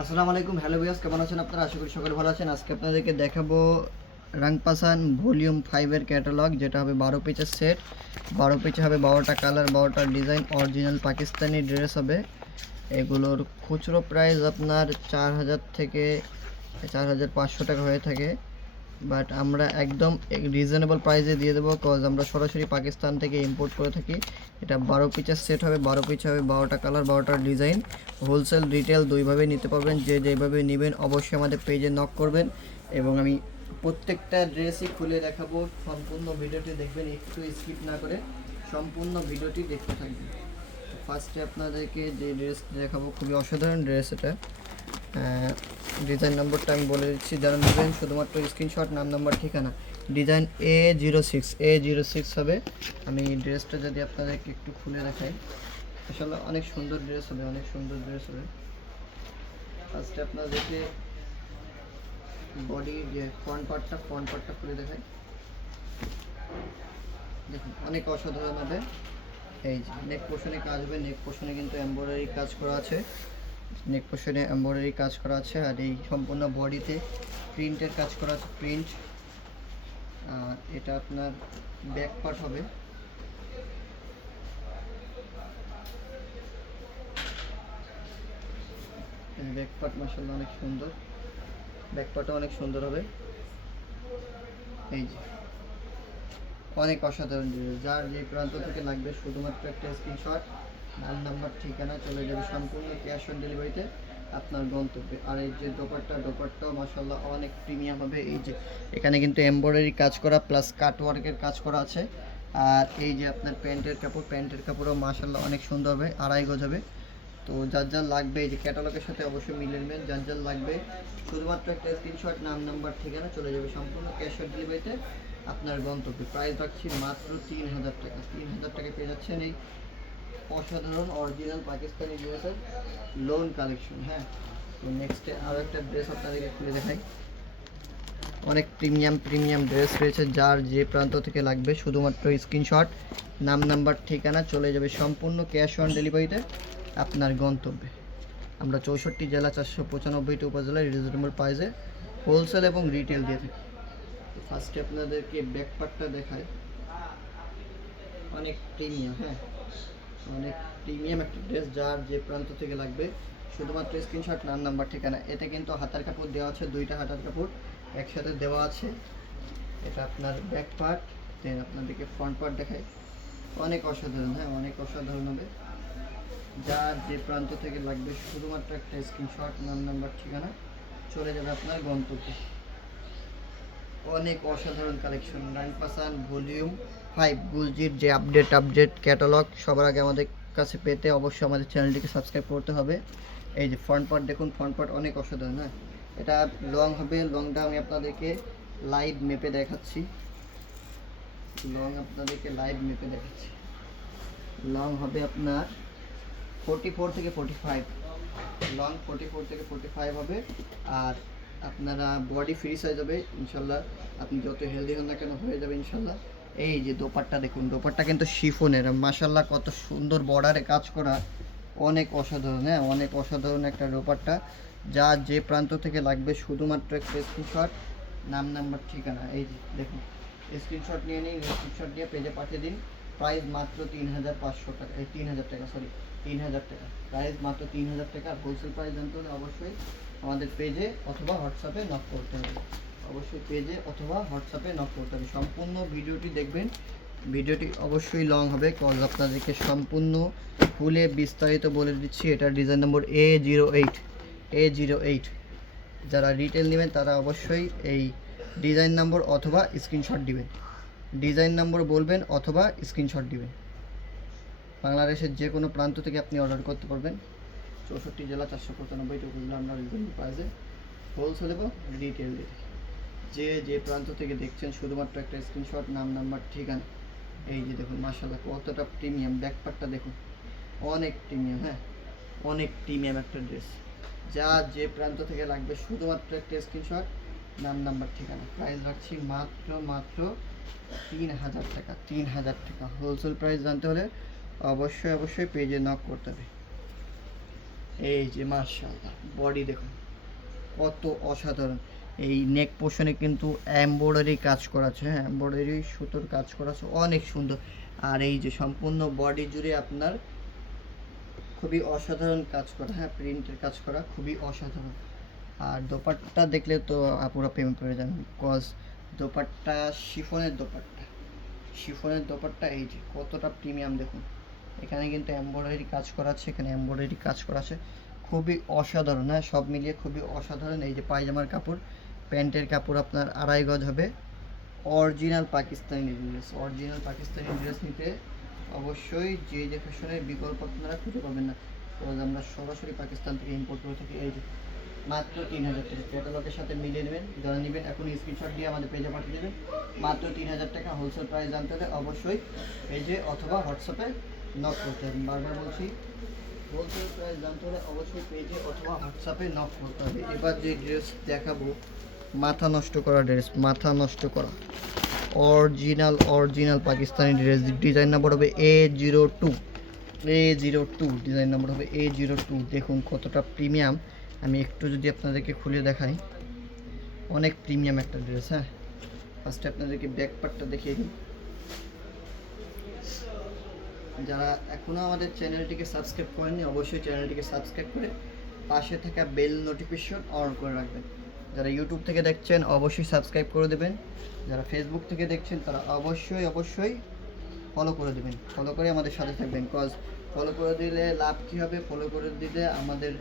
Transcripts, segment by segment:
আসসালামু আলাইকুম, hello viewers, কেমন আছেন আপনারা? আশা করি সকলে ভালো আছেন। আজকে আপনাদেরকে দেখাবো রাংপাসান ভলিউম 5 এর ক্যাটালগ, যেটা হবে 12 পিসের সেট। 12 পিসে হবে 12টা কালার, 12টা ডিজাইন, অরিজিনাল পাকিস্তানি ড্রেস হবে। এগুলোর খুচরো প্রাইস আপনার 4000 থেকে 4500 টাকা হয়ে থাকে, বাট আমরা একদম রিজনেবল প্রাইসে দিয়ে দেবো, কজ আমরা সরাসরি পাকিস্তান থেকে ইম্পোর্ট করে থাকি। এটা 12 পিসের সেট হবে, 12 পিস হবে, 12টা কালার, 12টা ডিজাইন। হোলসেল রিটেল দুইভাবে নিতে পারবেন। যে যেভাবে নেবেন অবশ্যই আমাদের পেজে নক করবেন, এবং আমি প্রত্যেকটা ড্রেসই খুলে দেখাবো। সম্পূর্ণ ভিডিওটি দেখবেন, একটু স্কিপ না করে সম্পূর্ণ ভিডিওটি দেখতে থাকবেন। ফার্স্টে আপনাদেরকে যে ড্রেস দেখাবো, খুবই অসাধারণ ড্রেস এটা। ডিজাইন নম্বরটা আমি বলে দিচ্ছি, যারা নেবেন শুধুমাত্র স্ক্রিনশট, নাম নাম্বার ঠিকানা। ডিজাইন A06 হবে। আমি ড্রেসটা যদি আপনাদেরকে একটু খুলে দেখাই, আসলে অনেক সুন্দর ড্রেস হবে, অনেক সুন্দর ড্রেস হবে। ফার্স্টে আপনাদেরকে বডি যে ফ্রন্ট পার্টটা খুলে দেখাই। দেখুন অনেক অসাধারণ হবে। এই যে নেক পোর্শনে কাজ হবে, নেক পোর্শনে কিন্তু এমব্রয়ডারি কাজ করা আছে, নেক পোর্শনে এমব্রয়ডারি কাজ করা আছে। আর এই সম্পূর্ণ বডিতে প্রিন্টের কাজ করা আছে, প্রিন্ট। আর এটা আপনার ব্যাক পার্ট হবে। ব্যাক পার্ট মাশাআল্লাহ অনেক সুন্দর, ব্যাক পার্টও অনেক সুন্দর হবে। এই যে অনেক অসাধারণ জিনিস। যার যে প্রান্ত থেকে লাগবে শুধুমাত্র একটা স্ক্রিনশট, নাম নাম্বার ঠিকানা, চলে যাবে সম্পূর্ণ ক্যাশ অন ডেলিভারিতে আপনার গন্তব্যে। আর এই যে দোপাট্টাও মাশাআল্লাহ অনেক প্রিমিয়াম হবে। এই যে এখানে কিন্তু এমব্রয়ডারি কাজ করা প্লাস কাটওয়ার্কের কাজ করা আছে। আর এই যে আপনার প্যান্টের কাপড়ও মাশাআল্লাহ অনেক সুন্দর হবে, 2.5 গজ হবে। তো যার যার লাগবে, এই যে ক্যাটালগের সাথে অবশ্যই মিলিয়ে নেবেন। যার যার লাগবে শুধুমাত্র একটা স্ক্রিনশট, নাম নাম্বার ঠিকানা, চলে যাবে সম্পূর্ণ ক্যাশ অন ডেলিভারিতে আপনার গন্তব্যে। প্রাইস রাখছি মাত্র 3000 টাকা। 3000 টাকা পেয়ে যাচ্ছেন এই অসাধারণ অরিজিনাল পাকিস্তানি ড্রেসের লোন কালেকশন। হ্যাঁ, তো নেক্সটে আরও একটা ড্রেস আপনাদেরকে খুলে দেখাই। অনেক প্রিমিয়াম ড্রেস রয়েছে। যার যে প্রান্ত থেকে লাগবে শুধুমাত্র স্ক্রিনশট, নাম নাম্বার ঠিকানা, চলে যাবে সম্পূর্ণ ক্যাশ অন ডেলিভারিতে আপনার গন্তব্যে। আমরা 64 জেলা, 495টি উপজেলায় রিজনেবল প্রাইসে হোলসেল এবং রিটেল দিয়ে থাকি। ফার্স্টে আপনাদেরকে ব্যাক পার্টটা দেখায়। অনেক প্রিমিয়াম, হ্যাঁ, অনেক প্রিমিয়াম একটা ড্রেস। যার যে প্রান্ত থেকে লাগবে শুধুমাত্র স্ক্রিনশট, নাম নাম্বার ঠিকানা। এতে কিন্তু হাতার কাপড় দেওয়া আছে, 2টা হাতার কাপড় একসাথে দেওয়া আছে। এটা আপনার ব্যাক পার্ট, দেন আপনাদেরকে ফ্রন্ট পার্ট দেখায়। অনেক অসাধারণ, হ্যাঁ, অনেক অসাধারণ হবে। যার যে প্রান্ত থেকে লাগবে শুধুমাত্র একটা স্ক্রিনশট, নাম নাম্বার ঠিকানা, চলে যাবে আপনার গন্তব্যে। অনেক অসাধারণ কালেকশন। রাংপাসান ভলিউম 5 গুলজির যে আপডেট ক্যাটালগ সবার আগে আমাদের কাছে পেতে অবশ্যই আমাদের চ্যানেলটিকে সাবস্ক্রাইব করতে হবে। এই যে ফ্রন্ট পার্ট দেখুন, ফ্রন্ট পার্ট অনেক অসাধারণ। হ্যাঁ, এটা লং হবে। লংটা আমি আপনাদেরকে লাইভ মেপে দেখাচ্ছি। লং হবে আপনার 44 থেকে 45, লং 44 থেকে 45 হবে। আর আপনারা বডি ফ্রি সাইজ হবে ইনশাল্লাহ। আপনি যত হেলদি হন না কেন হয়ে যাবে ইনশাল্লাহ। এই যে দোপাট্টা দেখুন, দোপাট্টা কিন্তু শিফনের, মাশাল্লাহ কত সুন্দর বর্ডারে কাজ করা, অনেক অসাধারণ। হ্যাঁ, অনেক অসাধারণ একটা দোপাট্টা। যা যে প্রান্ত থেকে লাগবে শুধুমাত্র একটা স্ক্রিনশট, নাম নাম্বার ঠিকানা। এই যে দেখুন, স্ক্রিনশট নিয়ে নিন, স্ক্রিনশট নিয়ে পেজে পাঠিয়ে দিন। প্রাইস মাত্র 3500 টাকা, এই 3000 টাকা, সরি 3000 টাকা। প্রাইস মাত্র 3000 টাকা। হোলসেল প্রাইস জানতে হলে অবশ্যই আমাদের পেজে অথবা হোয়াটসঅ্যাপে নক করতে হবে। অবশ্যই পেজে অথবা হোয়াটসঅ্যাপে নক করতে হবে। সম্পূর্ণ ভিডিওটি দেখবেন। ভিডিওটি অবশ্যই লং হবে, কজ আপনাদেরকে সম্পূর্ণ খুলে বিস্তারিত বলে দিচ্ছি। এটা ডিজাইন নম্বর A08। যারা রিটেল নেবেন তারা অবশ্যই এই ডিজাইন নম্বর অথবা স্ক্রিনশট দিবেন। ডিজাইন নম্বর বলবেন অথবা স্ক্রিনশট দিবেন। বাংলাদেশের যে কোনো প্রান্ত থেকে আপনি অর্ডার করতে পারবেন। 64 জেলা, 495টি উপজেলা আমরা রিজনেবল প্রাইসে হোলসেল এবং রিটেল দিই। যে যে প্রান্ত থেকে দেখছেন শুধুমাত্র একটা স্ক্রিনশট, নাম নাম্বার ঠিকানা। এই যে দেখুন মাশাআল্লাহ কতটা প্রিমিয়াম। ব্যাকপার্টটা দেখুন, অনেক প্রিমিয়াম। হ্যাঁ, অনেক প্রিমিয়াম একটা ড্রেস। যা যে প্রান্ত থেকে লাগবে শুধুমাত্র একটা স্ক্রিনশট, নাম নাম্বার ঠিকানা। প্রাইস রাখছি মাত্র 3000 টাকা। 3000 টাকা হোলসেল প্রাইস জানতে হলে অবশ্যই পেজে নক করতে হবে। এই যে মাশাআল্লাহ, বডি দেখুন কত অসাধারণ। এই নেক পোর্শনে কিন্তু এমব্রয়ডারি কাজ করা আছে, হ্যাঁ এমব্রয়ডারি সুতোর কাজ করা আছে, অনেক সুন্দর। আর এই যে সম্পূর্ণ বডি জুড়ে আপনার খুবই অসাধারণ কাজ করা, হ্যাঁ প্রিন্টের কাজ করা, খুবই অসাধারণ। আর দোপাট্টা দেখলে তো আপুরা প্রেমে পড়ে যান, বিকজ দোপাট্টা শিফনের দোপাট্টা এই যে কতটা প্রিমিয়াম দেখুন। এখানে কিন্তু এমব্রয়ডারি কাজ করা আছে, এখানে এমব্রয়ডারি কাজ করা আছে, খুবই অসাধারণ, হ্যাঁ সব মিলিয়ে খুবই অসাধারণ। এই যে পায়জামার কাপড়, প্যান্টের কাপড় আপনার 2.5 গজ হবে। অরিজিনাল পাকিস্তানি ড্রেস নিতে অবশ্যই যে ফ্যাশনের বিকল্প আপনারা খুঁজে পাবেন না, কারণ আমরা সরাসরি পাকিস্তান থেকে ইম্পোর্ট করে থাকি। এই যে মাত্র 3000 টাকা, ক্যাটালগের সাথে মিলিয়ে নেবেন, যারা নেবেন এখন স্ক্রিনশট দিয়ে আমাদের পেজে পাঠিয়ে দেবেন। মাত্র 3000 টাকা। হোলসেল প্রাইস জানতে হলে অবশ্যই পেজে অথবা হোয়াটসঅ্যাপে নক করতে হবে। বারবার বলছি, হোলসেল প্রাইস জানতে হলে অবশ্যই পেজে অথবা হোয়াটসঅ্যাপে নক করতে হবে। এবার যে ড্রেস দেখাবো, মাথা নষ্ট করা ড্রেস, মাথা নষ্ট করা original Pakistani dress. Design number হবে A02, ডিজাইন নাম্বার হবে A02। দেখুন কতটা প্রিমিয়াম, আমি একটু যদি আপনাদেরকে খুলে দেখাই, অনেক প্রিমিয়াম একটা ড্রেস। হ্যাঁ ফার্স্টে আপনাদেরকে ব্যাক পার্টটা দেখিয়ে দিই। যারা এখনও আমাদের চ্যানেলটিকে সাবস্ক্রাইব করেননি অবশ্যই চ্যানেলটিকে সাবস্ক্রাইব করে পাশে থাকা বেল নোটিফিকেশন অন করে রাখবেন। যারা ইউটিউব থেকে দেখছেন অবশ্যই সাবস্ক্রাইব করে দেবেন, যারা ফেসবুক থেকে দেখছেন তারা অবশ্যই ফলো করে দেবেন, ফলো করে আমাদের সাথে থাকবেন। কজ ফলো করে দিলে লাভ কী হবে, ফলো করে দিলে আমাদের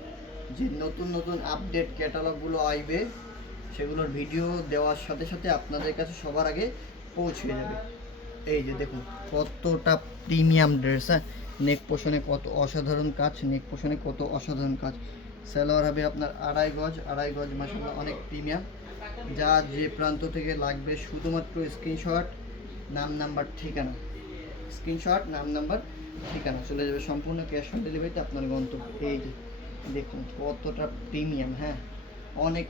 যে নতুন আপডেট ক্যাটালগুলো আসবে সেগুলোর ভিডিও দেওয়ার সাথে সাথে আপনাদের কাছে সবার আগে পৌঁছে যাবে। এই যে দেখুন কতটা প্রিমিয়াম ড্রেস, হ্যাঁ নেক পোর্শনে কত অসাধারণ কাজ, সালোয়ার হবে আপনার 2.5 গজ, মাশাআল্লাহ অনেক প্রিমিয়াম। যা যে প্রান্ত থেকে লাগবে শুধুমাত্র স্ক্রিনশট, নাম নাম্বার ঠিকানা চলে যাবে সম্পূর্ণ ক্যাশ অন ডেলিভারিতে আপনার গন্তব্য। এই যে দেখুন কতটা প্রিমিয়াম, হ্যাঁ অনেক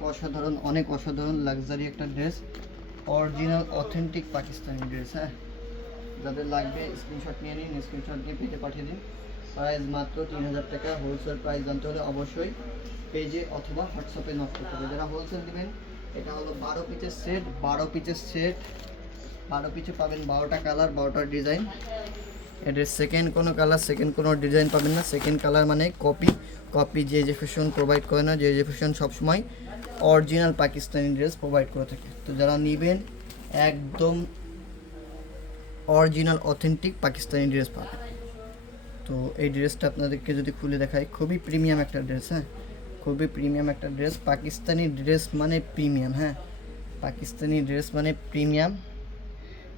অসাধারণ লাক্সারি একটা dress, original authentic Pakistani dress. হ্যাঁ যাদের লাগবে স্ক্রিনশট নিয়ে নিন, স্ক্রিনশট নিয়ে পেজে পাঠিয়ে দিন। প্রাইস মাত্র 3000 টাকা। হোলসেল প্রাইস জানতে হলে অবশ্যই পেজে অথবা হোয়াটসঅ্যাপে নক করতে হবে। যারা হোলসেল দেবেন, এটা হলো 12 পিসের সেট, 12 পিসে পাবেন 12টা কালার, 12টা ডিজাইন। এটার সেকেন্ড কোনো কালার, সেকেন্ড কোনো ডিজাইন পাবেন না। সেকেন্ড কালার মানে কপি যে ফ্যাশন প্রোভাইড করে না, যে ফ্যাশন সবসময় অরিজিনাল পাকিস্তানি ড্রেস প্রোভাইড করে থাকে। তো যারা নেবেন একদম অরিজিনাল অথেন্টিক পাকিস্তানি ড্রেস পাবেন। তো এই ড্রেসটা আপনাদেরকে যদি খুলে দেখাই, খুবই প্রিমিয়াম একটা ড্রেস, হ্যাঁ খুবই প্রিমিয়াম একটা ড্রেস। পাকিস্তানি ড্রেস মানে প্রিমিয়াম, হ্যাঁ পাকিস্তানি ড্রেস মানে প্রিমিয়াম,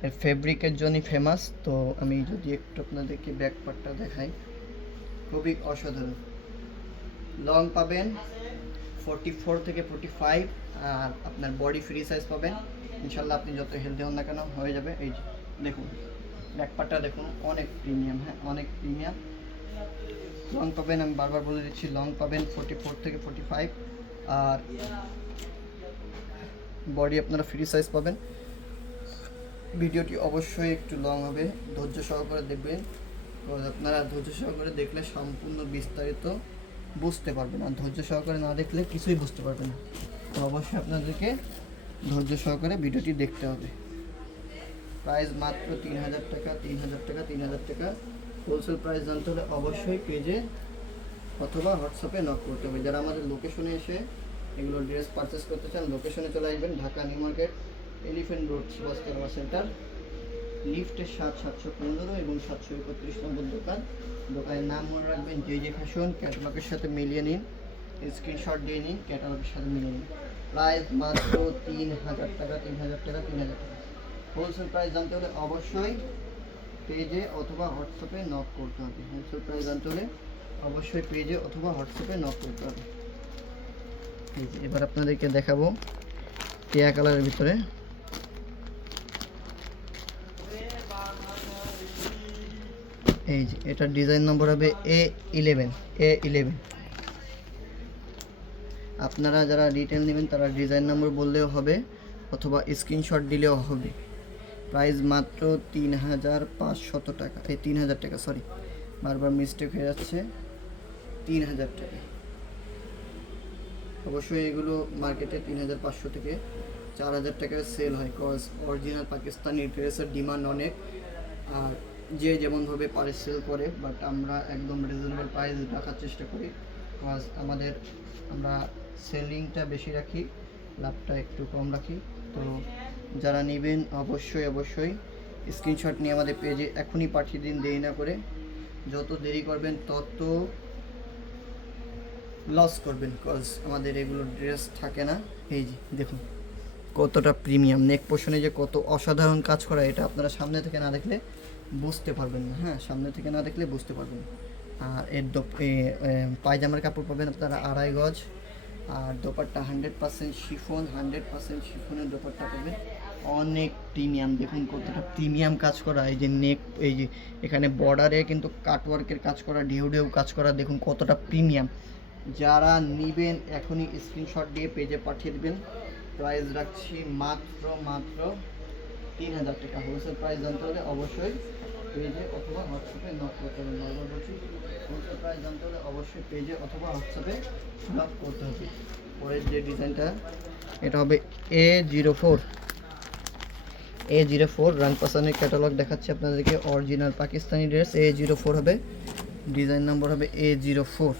এর ফেব্রিকের জন্যই ফেমাস। তো আমি যদি একটু আপনাদেরকে ব্যাক পার্টটা দেখাই, খুবই অসাধারণ। লং পাবেন 44 থেকে 45, আর আপনার বডি ফ্রি সাইজ পাবেন ইনশাল্লাহ। আপনি যত হেলদি হন না কেন হয়ে যাবে। এই যে দেখুন ব্যাক পার্টটা দেখুন, অনেক প্রিমিয়াম, হ্যাঁ অনেক প্রিমিয়াম। লং পাবেন, আমি বারবার বলে দিচ্ছি, লং পাবেন 44 থেকে 45, আর বডি আপনারা ফ্রি সাইজ পাবেন। ভিডিওটি অবশ্যই একটু লং হবে, ধৈর্য সহকারে দেখবেন, আপনারা ধৈর্য সহকারে দেখলে সম্পূর্ণ বিস্তারিত বুঝতে পারবেন, আর ধৈর্য সহকারে না দেখলে কিছুই বুঝতে পারবেন না। তো অবশ্যই আপনাদেরকে ধৈর্য সহকারে ভিডিওটি দেখতে হবে। প্রাইস মাত্র 3000 টাকা। হোলসেল প্রাইস জানতে হলে অবশ্যই পেজে অথবা হোয়াটসঅ্যাপে নক করতে হবে। যারা আমাদের লোকেশনে এসে এগুলো ড্রেস পারচেস করতে চান, লোকেশনে চলে আসবেন, Dhaka new market, elephant road, Subhash কারওয়া সেন্টার, লিফটের 715 এবং 731 নম্বর দোকান। দোকানের নাম মনে রাখবেন যে ফ্যাশন। ক্যাটালগের সাথে মিলিয়ে নিন, স্ক্রিনশট দিয়ে নিন, ক্যাটালগের সাথে মিলিয়ে নিন। প্রাইস মাত্র 3000 টাকা। হোলসেল প্রাইস জানতে হলে অবশ্যই পেজে অথবা হোয়াটসঅ্যাপে নক করতে হবে। এবার আপনাদেরকে দেখাবো টিয়া কালারের ভিতরে। এই যে এটা ডিজাইন নম্বর হবে A11। আপনারা যারা রিটেল নেবেন তারা ডিজাইন নম্বর বললেও হবে অথবা স্ক্রিনশট দিলেও হবে। প্রাইস মাত্র 3500 টাকা, 3000 টাকা, সরি বারবার মিস্টেক হয়ে যাচ্ছে, 3000 টাকা। অবশ্যই এগুলো মার্কেটে 3500 থেকে 4000 টাকায় সেল হয়, কজ অরিজিনাল পাকিস্তানি ড্রেসের ডিমান্ড অনেক, আর যে যেমনভাবে পারে সেল করে, বাট আমরা একদম রিজনেবল প্রাইস রাখার চেষ্টা করি, কজ আমরা সেলিংটা বেশি রাখি, লাভটা একটু কম রাখি। তো যারা নেবেন অবশ্যই স্ক্রিনশট নিয়ে আমাদের পেজে এখনই পাঠিয়ে দিন, দেরি না করে। যত দেরি করবেন তত লস করবেন, কজ আমাদের এগুলো ড্রেস থাকে না। এই যে দেখুন কতটা প্রিমিয়াম, নেক পোর্শনে যে কত অসাধারণ কাজ করা, এটা আপনারা সামনে থেকে না দেখলে বুঝতে পারবেন না। হ্যাঁ, সামনে থেকে না দেখলে বুঝতে পারবেন। আর এর পায়জামার কাপড় পাবেন আপনারা 2.5 গজ, আর দোপাট্টা 100% শিফন, 100% শিফনের দোপাট্টা পাবেন, অনেক প্রিমিয়াম। দেখুন কতটা প্রিমিয়াম কাজ করা, এই যে নেক, এই যে এখানে বর্ডারে কিন্তু কাটওয়ার্কের কাজ করা, ঢেউ কাজ করা, দেখুন কতটা প্রিমিয়াম। যারা নেবেন এখনই স্ক্রিনশট দিয়ে পেজে পাঠিয়ে দেবেন। প্রাইস রাখছি মাত্র 3000 টাকা। হোলসেল প্রাইস জানতে হলে অবশ্যই পেজে অথবা হোয়াটসঅ্যাপে নক করতে হবে। নর্মাল বলছি, হোলসেল প্রাইস জানতে হলে অবশ্যই পেজে অথবা হোয়াটসঅ্যাপে নক করতে হবে। পরের যে ডিজাইনটা, এটা হবে A04 রাংপাসানের ক্যাটালগ দেখাচ্ছি আপনাদেরকে, অরিজিনাল পাকিস্তানি ড্রেস। A04 হবে, ডিজাইন নাম্বার হবে A04।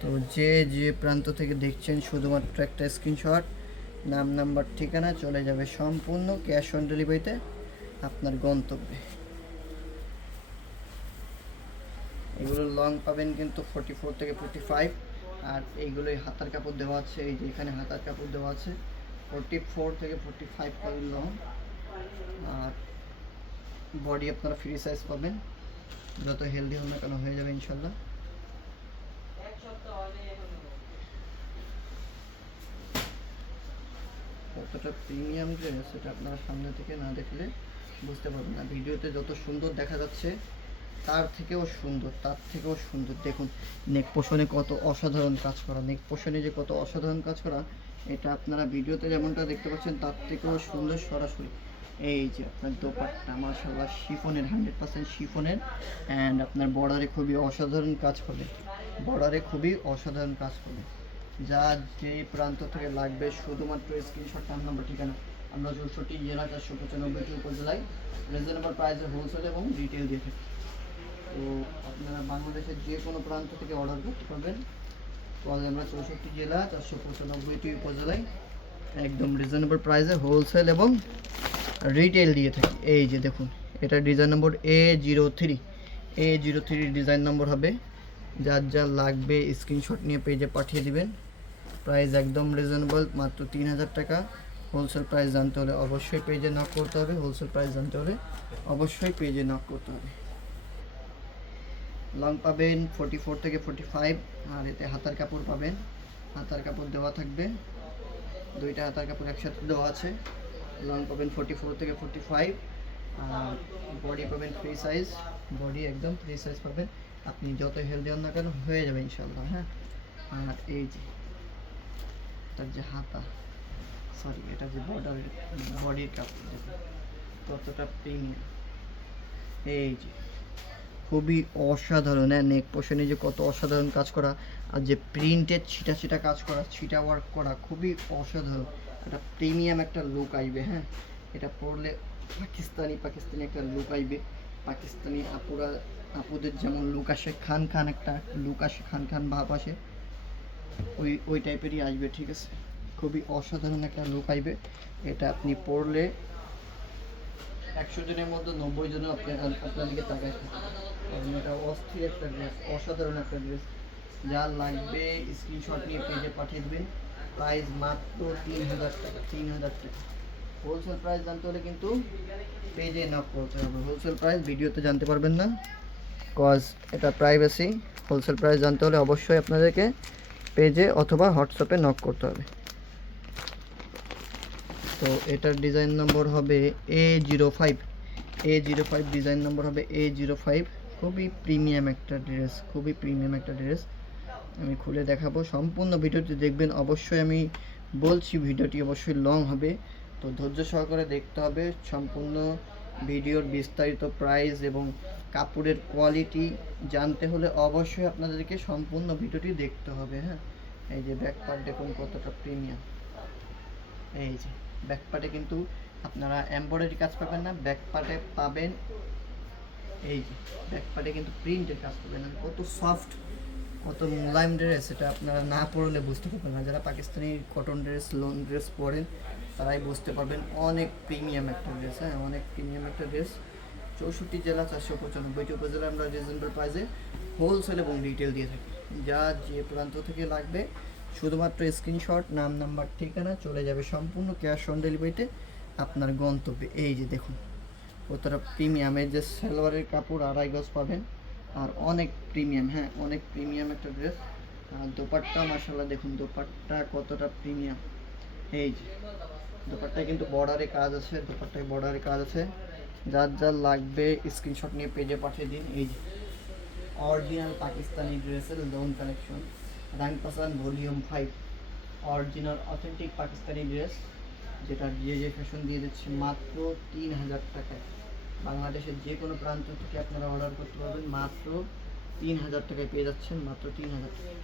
তো যে প্রান্ত থেকে দেখছেন শুধুমাত্র একটা স্ক্রিনশট, নাম, নাম্বার, ঠিকানা, চলে যাবে সম্পূর্ণ ক্যাশ অন ডেলিভারিতে আপনার গন্তব্যে। এগুলো লং পাবেন কিন্তু 44 থেকে 45, আর এইগুলোই হাতার কাপড় দেওয়া আছে, এই যে এখানে হাতার কাপড় দেওয়া আছে 44 থেকে 45 পাবেন লং, আর বডি আপনারা ফ্রি সাইজ পাবেন, যত হেলদি হন না কেন হয়ে যাবে ইনশাল্লাহ। কতটা প্রিমিয়াম ড্রেস এটা আপনারা সামনে থেকে না দেখলে বুঝতে পারবেন না। ভিডিওতে যত সুন্দর দেখা যাচ্ছে তার থেকেও সুন্দর। দেখুন নেক পোর্শনে কত অসাধারণ কাজ করা, নেক পোর্শনে যে কত অসাধারণ কাজ করা, এটা আপনারা ভিডিওতে যেমনটা দেখতে পাচ্ছেন তার থেকেও সুন্দর সরাসরি। এই যে আপনার দোপাট্টা মাশাআল্লাহ শিফনের, 100% শিফনের, অ্যান্ড আপনার বর্ডারে খুবই অসাধারণ কাজ করবে, যা যে প্রান্ত থেকে লাগবে শুধুমাত্র স্ক্রিনশট, নাম, নাম্বার, ঠিকানা। আমরা 64 জেলা 495টি উপজেলায় রিজনেবল প্রাইসে হোলসেল এবং রিটেল দিয়ে থাকি। তো আপনারা বাংলাদেশের যে কোনো প্রান্ত থেকে অর্ডার করতে পারবেন, তাহলে আমরা 64 জেলা 495টি উপজেলায় একদম রিজনেবল প্রাইসে হোলসেল এবং রিটেল দিয়ে থাকি। এই যে দেখুন, এটা ডিজাইন নম্বর A03 ডিজাইন নম্বর হবে। যার লাগবে স্ক্রিনশট নিয়ে পেজে পাঠিয়ে দিবেন। প্রাইস একদম রিজনেবল, মাত্র 3000 টাকা। হোলসেল প্রাইস জানতে হলে অবশ্যই পেজে নক করতে হবে, লং পাবেন 44 থেকে 45, আর এতে হাতার কাপড় পাবেন, হাতার কাপড় দেওয়া থাকবে, দুইটা হাতার কাপড় একসাথে দেওয়া আছে। লং পাবেন 44 থেকে 45, আর বডি পাবেন ফ্রি সাইজ, বডি একদম ফ্রি সাইজ পাবেন, আপনি যত হেলদি হন না কেন হয়ে যাবে ইনশাল্লাহ। হ্যাঁ, আর এই যে তার যে এটা যে বডির কাপড়, কতটা প্রিমিয়াম, এই যে খুবই অসাধারণ। হ্যাঁ, নেক পোর্শনে যে কত অসাধারণ কাজ করা, আর যে প্রিন্টেড ছিটা কাজ করা, ছিটা ওয়ার্ক করা, খুবই অসাধারণ। একটা প্রিমিয়াম একটা লুক আসবে। হ্যাঁ, এটা পরলে পাকিস্তানি একটা লুক আসবে, পাকিস্তানি আপুদের যেমন লুক আসে, খান একটা লুক আসে, খান ভাব আসে, ওই টাইপেরই আসবে। ঠিক আছে, খুবই অসাধারণ একটা লুক আসবে। এটা আপনি পরলে 100 জনের মধ্যে 90 জন আপনার দিকে তাকায় থাকে, কারণ এটা অস্থির একটা ড্রেস, অসাধারণ একটা ড্রেস। যার লাগবে স্ক্রিনশট নিয়ে পেজে পাঠিয়ে দেবেন। প্রাইস মাত্র 3000 টাকা। হোলসেল প্রাইস জানতে হলে কিন্তু পেজে নক করতে হবে, হোলসেল প্রাইস ভিডিওতে জানতে পারবেন না, কজ এটা প্রাইভেসি। হোলসেল প্রাইস জানতে হলে অবশ্যই আপনাদেরকে পেজে অথবা হোয়াটসঅ্যাপে নক করতে হবে। তো এটার ডিজাইন নম্বর হবে A05, ডিজাইন নম্বর হবে A05। খুবই প্রিমিয়াম একটা ড্রেস, আমি খুলে দেখাবো, সম্পূর্ণ ভিডিওটি দেখবেন। অবশ্যই আমি বলছি ভিডিওটি অবশ্যই লং হবে, তো ধৈর্য সহকারে দেখতে হবে। সম্পূর্ণ ভিডিওর বিস্তারিত প্রাইস এবং কাপড়ের কোয়ালিটি জানতে হলে অবশ্যই আপনাদেরকে সম্পূর্ণ ভিডিওটি দেখতে হবে। হ্যাঁ, এই যে ব্যাক পার্ট দেখুন কতটা প্রিমিয়াম। এই যে ব্যাক পার্টে কিন্তু আপনারা এমব্রয়ডারি কাজ পাবেন না, ব্যাক পার্টে পাবেন এই যে ব্যাক পার্টে কিন্তু প্রিন্টের কাজ পাবেন। কত সফট, কত মোলায়েম ড্রেস, এটা আপনারা না পরলে বুঝতে পারবেন না। যারা Pakistani cotton dress, long dress পরেন তারাই বুঝতে পারবেন। অনেক প্রিমিয়াম একটা ড্রেস, হ্যাঁ অনেক প্রিমিয়াম একটা ড্রেস। 64 জেলা 495টি উপজেলা আমরা রিজনেবল প্রাইসে হোলসেল এবং রিটেল দিয়ে থাকি। যা যে প্রান্ত থেকে লাগবে শুধুমাত্র স্ক্রিনশট, নাম, নাম্বার, ঠিকানা, চলে যাবে সম্পূর্ণ ক্যাশ অন ডেলিভারিতে আপনার গন্তব্যে। এই যে দেখুন কতটা প্রিমিয়ামের যে সালোয়ারের কাপড় 2.5 গজ পাবেন, আর অনেক প্রিমিয়াম, হ্যাঁ অনেক প্রিমিয়াম একটা ড্রেস। আর দোপাট্টা মাশাআল্লাহ দেখুন দোপাট্টা কতটা প্রিমিয়াম। এই যে দোপাট্টায় কিন্তু বর্ডারে কাজ আছে, দোপাট্টায় বর্ডারে কাজ আছে। যার যার লাগবে স্ক্রিনশট নিয়ে পেজে পাঠিয়ে দিন। এই যে অরিজিনাল পাকিস্তানি ড্রেসের লোন কালেকশন, রাংপাসান volume 5, original authentic Pakistani dress, যেটা যে ফ্যাশন দিয়ে দিচ্ছে মাত্র 3000 টাকায়। বাংলাদেশের যে কোনো প্রান্ত থেকে আপনারা অর্ডার করতে পারবেন, মাত্র 3000 টাকায় পেয়ে যাচ্ছেন, মাত্র 3000 টাকায়।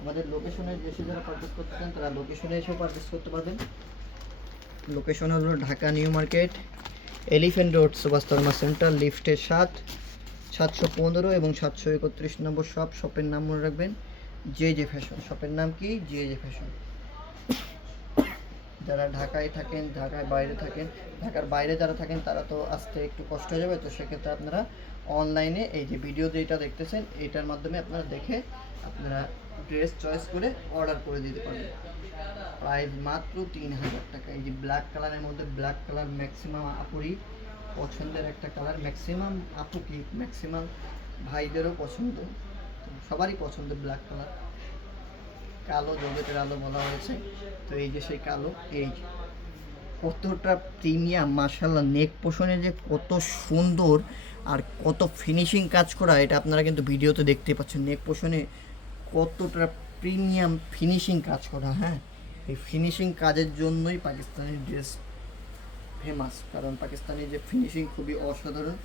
আমাদের লোকেশনে এসে যারা পারচেস করতে চান তারা লোকেশনে এসেও পারচেস করতে পারবেন। লোকেশন হলো Dhaka new market, elephant road, Subhash Sharma centre, লিফটের 715 এবং 731 নম্বর শপ। শপের নাম মনে রাখবেন জে ফ্যাশন। শপের নাম কি? J fashion. যারা ঢাকায় থাকেন, ঢাকার বাইরে থাকেন, ঢাকার বাইরে যারা থাকেন তারা তো আসতে একটু কষ্ট হয়ে যাবে, তো সেক্ষেত্রে আপনারা অনলাইনে এই যে ভিডিও যেটা দেখতেছেন এটার মাধ্যমে আপনারা দেখে আপনারা ড্রেস চয়েস করে অর্ডার করে দিতে পারবেন। প্রাইস মাত্র 3000 টাকা। এই যে ব্ল্যাক কালারের মধ্যে, ব্ল্যাক কালার ম্যাক্সিমাম আপুরই পছন্দের একটা কালার, ম্যাক্সিমাম আপু কি ম্যাক্সিমাম ভাইদেরও পছন্দ, সবারই পছন্দ ব্ল্যাক কালার। কালো জগতের আলো বলা হয়েছে, তো এই যে সেই কালো। এই কতটা প্রিমিয়াম মাশাআল্লাহ, নেক পোষণে যে কত সুন্দর আর কত ফিনিশিং কাজ করা, এটা আপনারা কিন্তু ভিডিওতে দেখতে পাচ্ছেন। নেক পোষণে কতটা প্রিমিয়াম ফিনিশিং কাজ করা, হ্যাঁ এই ফিনিশিং কাজের জন্যই পাকিস্তানি ড্রেস ফেমাস, কারণ পাকিস্তানি যে ফিনিশিং খুবই অসাধারণ।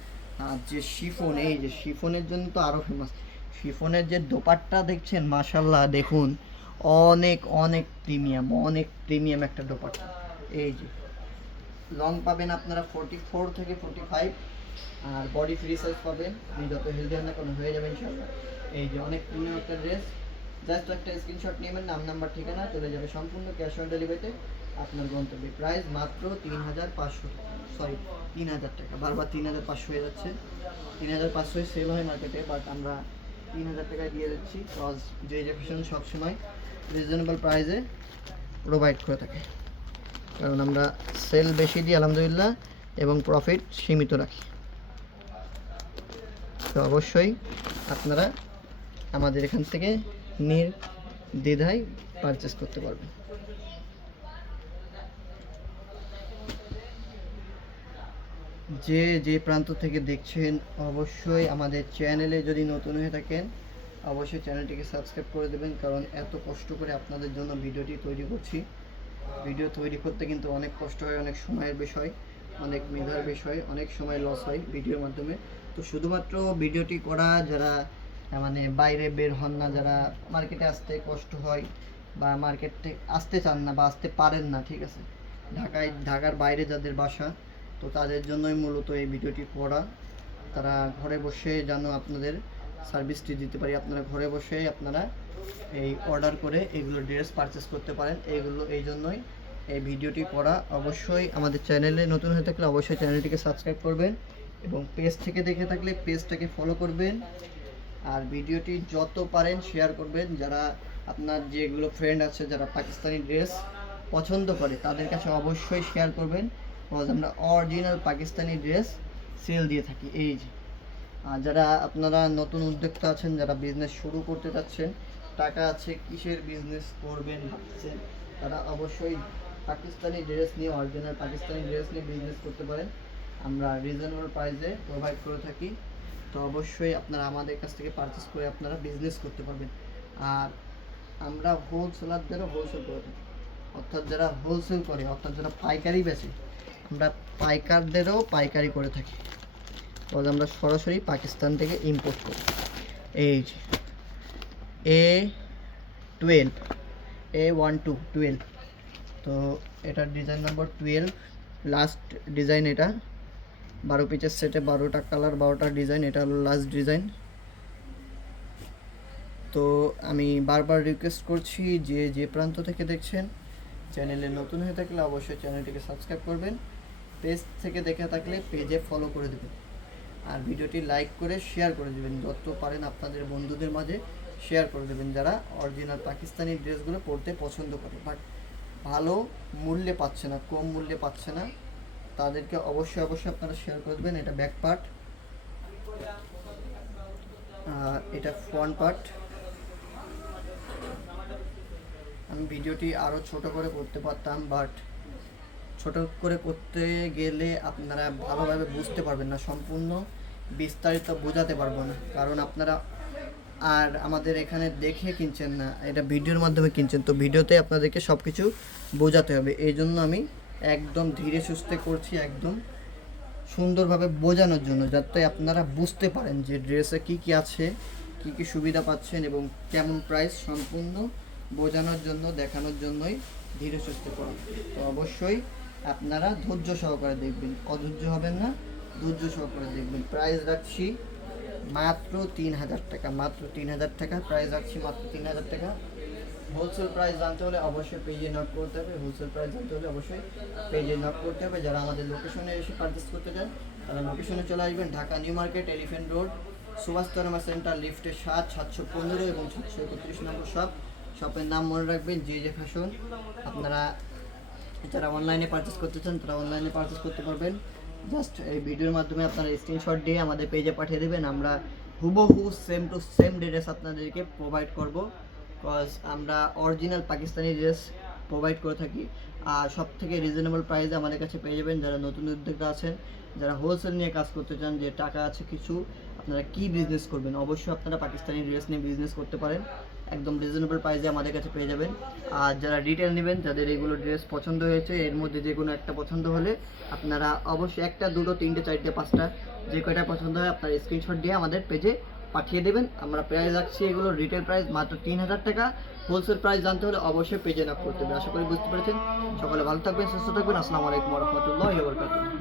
আর যে শিফন, এই যে শিফনের জন্য তো আরও ফেমাস। শিফনের যে দোপাট্টা দেখছেন মাশাআল্লাহ দেখুন, অনেক অনেক প্রিমিয়াম, অনেক প্রিমিয়াম একটা দোপাট্টা। এই যে লং পাবেন আপনারা 44 থেকে 45, আর বডি ফ্রি সাইজ পাবেন। আপনি যত হেলদি হন না কোনো হয়ে যাবে ইনশাআল্লাহ। এই যে অনেক প্রিমিয়াম একটা ড্রেস। জাস্ট একটা স্ক্রিনশট নেবেন, নাম, নাম্বার, ঠিকানা, চলে যাবে সম্পূর্ণ ক্যাশ অন ডেলিভারিতে আপনার গন্তব্যে। প্রাইস মাত্র 3500 টাকা, সরি 3000 টাকা, বারবার 3500 হয়ে যাচ্ছে। 3500 সেল হয় মার্কেটে, বাট আমরা 3000 টাকায় দিয়ে দিচ্ছি, কজ যে ফ্যাশন সবসময় রিজনেবল প্রাইসে প্রোভাইড করে থাকে, কারণ আমরা সেল বেশি দিই আলহামদুলিল্লাহ এবং প্রফিট সীমিত রাখি। তো অবশ্যই আপনারা আমাদের এখান থেকে নির্দ্বিধায় পারচেস করতে পারবেন। যে প্রান্ত থেকে দেখছেন অবশ্যই আমাদের চ্যানেলে যদি নতুন হয়ে থাকেন অবশ্যই চ্যানেলটিকে সাবস্ক্রাইব করে দেবেন, কারণ এত কষ্ট করে আপনাদের জন্য ভিডিওটি তৈরি করছি। ভিডিও তৈরি করতে কিন্তু অনেক কষ্ট হয়, অনেক সময়ের বিষয়, অনেক মেধার বিষয়, অনেক সময় লস হয় ভিডিওর মাধ্যমে। তো শুধুমাত্র ভিডিওটি করা যারা মানে বাইরে বের হন না, যারা মার্কেটে আসতে কষ্ট হয় বা মার্কেটে আসতে চান না বা আসতে পারেন না, ঠিক আছে, ঢাকার বাইরে যাদের বাসা, তো তাদের জন্যই মূলত এই ভিডিওটি করা। তারা ঘরে বসে যেন আপনাদের সার্ভিসটি দিতে পারি, আপনারা ঘরে বসে আপনারা এই অর্ডার করে এগুলো ড্রেস পারচেস করতে পারেন। এই জন্যই এই ভিডিওটি করা। অবশ্যই আমাদের চ্যানেলে নতুন হয়ে থাকলে অবশ্যই চ্যানেলটিকে সাবস্ক্রাইব করবেন এবং পেজ থেকে দেখে থাকলে পেজটাকে ফলো করবেন, আর ভিডিওটি যত পারেন শেয়ার করবেন। যারা আপনার যেগুলো ফ্রেন্ড আছে যারা পাকিস্তানি ড্রেস পছন্দ করে তাদের কাছে অবশ্যই শেয়ার করবেন, বিকজ আমরা অরিজিনাল পাকিস্তানি ড্রেস সেল দিয়ে থাকি। এই যে আর যারা আপনারা নতুন উদ্যোক্তা আছেন, যারা বিজনেস শুরু করতে চাচ্ছেন, টাকা আছে, কিসের বিজনেস করবেন ভাবছেন, তারা অবশ্যই পাকিস্তানি ড্রেস নিয়ে, অরিজিনাল পাকিস্তানি ড্রেস নিয়ে বিজনেস করতে পারেন। আমরা রিজনেবল প্রাইসে প্রোভাইড করে থাকি, তো অবশ্যই আপনারা আমাদের কাছ থেকে পারচেস করে আপনারা বিজনেস করতে পারবেন। আর আমরা হোলসেলারদেরও হোলসেল করে থাকি, অর্থাৎ যারা হোলসেল করে, অর্থাৎ যারা পাইকারি বেচে, আমরা পাইকারদেরও পাইকারি করে থাকি, কারণ আমরা সরাসরি পাকিস্তান থেকে ইম্পোর্ট করি। এই যে A12 A12 তো এটার ডিজাইন নাম্বার 12, লাস্ট ডিজাইন এটা 12 পিসের সেটে 12টা কালার 12টা ডিজাইন, এটা হলো লাস্ট ডিজাইন। তো আমি বারবার রিকোয়েস্ট করছি যে প্রান্ত থেকে দেখছেন, চ্যানেলে নতুন হয়ে থাকলে অবশ্যই চ্যানেলটিকে সাবস্ক্রাইব করবেন, পেজ থেকে দেখে থাকলে পেজে ফলো করে দেবেন, আর ভিডিওটি লাইক করে শেয়ার করে দেবেন, যত পারেন আপনাদের বন্ধুদের মাঝে শেয়ার করে দেবেন যারা অরিজিনাল পাকিস্তানি ড্রেসগুলো পরতে পছন্দ করে বাট ভালো মূল্যে পাচ্ছে না, কম মূল্যে পাচ্ছে না, তাদেরকে অবশ্যই আপনারা শেয়ার করে দেবেন। এটা ব্যাক পার্ট, এটা ফ্রন্ট পার্ট। আমি ভিডিওটি আরও ছোট করে করতে পারতাম বাট ছোট করে করতে গেলে আপনারা ভালোভাবে বুঝতে পারবেন না, সম্পূর্ণ বিস্তারিত বোঝাতে পারবো না, কারণ আপনারা আর আমাদের এখানে দেখে কিনছেন না, এটা ভিডিওর মাধ্যমে কিনছেন, তো ভিডিওতে আপনাদেরকে সব কিছু বোঝাতে হবে। এই জন্য আমি একদম ধীরে সুস্থে করছি, একদম সুন্দরভাবে বোঝানোর জন্য, যাতে আপনারা বুঝতে পারেন যে ড্রেসে কী কী আছে, কী কী সুবিধা পাচ্ছেন এবং কেমন প্রাইস, সম্পূর্ণ বোঝানোর জন্য, দেখানোর জন্যই ধীরে সুস্থে করুন। তো অবশ্যই আপনারা ধৈর্য সহকারে দেখবেন, অধৈর্য হবেন না, ধৈর্য সহকারে দেখবেন। প্রাইস রাখছি মাত্র 3000 টাকা, মাত্র 3000 টাকা প্রাইস রাখছি, মাত্র 3000 টাকা। হোলসেল প্রাইস জানতে হলে অবশ্যই পেজে নক করতে হবে, হোলসেল প্রাইস জানতে হলে অবশ্যই পেজে নক করতে হবে। যারা আমাদের লোকেশনে এসে পারচেস করতে চান তারা লোকেশনে চলে আসবেন, Dhaka new market, elephant road, Subhash তরমা সেন্টার, লিফটে 7, 715 এবং 731 নম্বর শপ। শপের নাম মনে রাখবেন যে ফ্যাশন। আপনারা যারা অনলাইনে পারচেস করতে চান তারা অনলাইনে পারচেস করতে পারবেন। জাস্ট এই ভিডিওর মাধ্যমে আপনারা স্ক্রিনশট দিয়ে আমাদের পেজে পাঠিয়ে দেবেন, আমরা হুবহু সেম টু সেম ড্রেস আপনাদেরকে প্রোভাইড করব, বিকজ আমরা অরিজিনাল পাকিস্তানি ড্রেস প্রোভাইড করে থাকি। আর সব থেকে রিজনেবল প্রাইসে আমাদের কাছে পেয়ে যাবেন। যারা নতুন উদ্যোক্তা আছেন, যারা হোলসেল নিয়ে কাজ করতে চান, যে টাকা আছে কিছু, আপনারা কি বিজনেস করবেন, অবশ্যই আপনারা পাকিস্তানি ড্রেস নিয়ে বিজনেস করতে পারেন, একদম রিজনেবল প্রাইসে আমাদের কাছে পেয়ে যাবেন। আর যারা রিটেল নেবেন, যাদের এগুলো ড্রেস পছন্দ হয়েছে, এর মধ্যে যে কোনো একটা পছন্দ হলে আপনারা অবশ্যই 1টা 2টো 3টে 4টে 5টা যে কয়টা পছন্দ হয় আপনারা স্ক্রিনশট দিয়ে আমাদের পেজে পাঠিয়ে দেবেন। আমরা প্রাইস রাখছি এগুলো রিটেল প্রাইস মাত্র 3000 টাকা, হোলসেল প্রাইস জানতে হলে অবশ্যই পেজে নক করতে হবে। আশা করি বুঝতে পেরেছেন। সকালে ভালো থাকবেন, সুস্থ থাকবেন। আসসালামু আলাইকুম ওয়া রাহমাতুল্লাহি ওয়া বারাকাতুহু।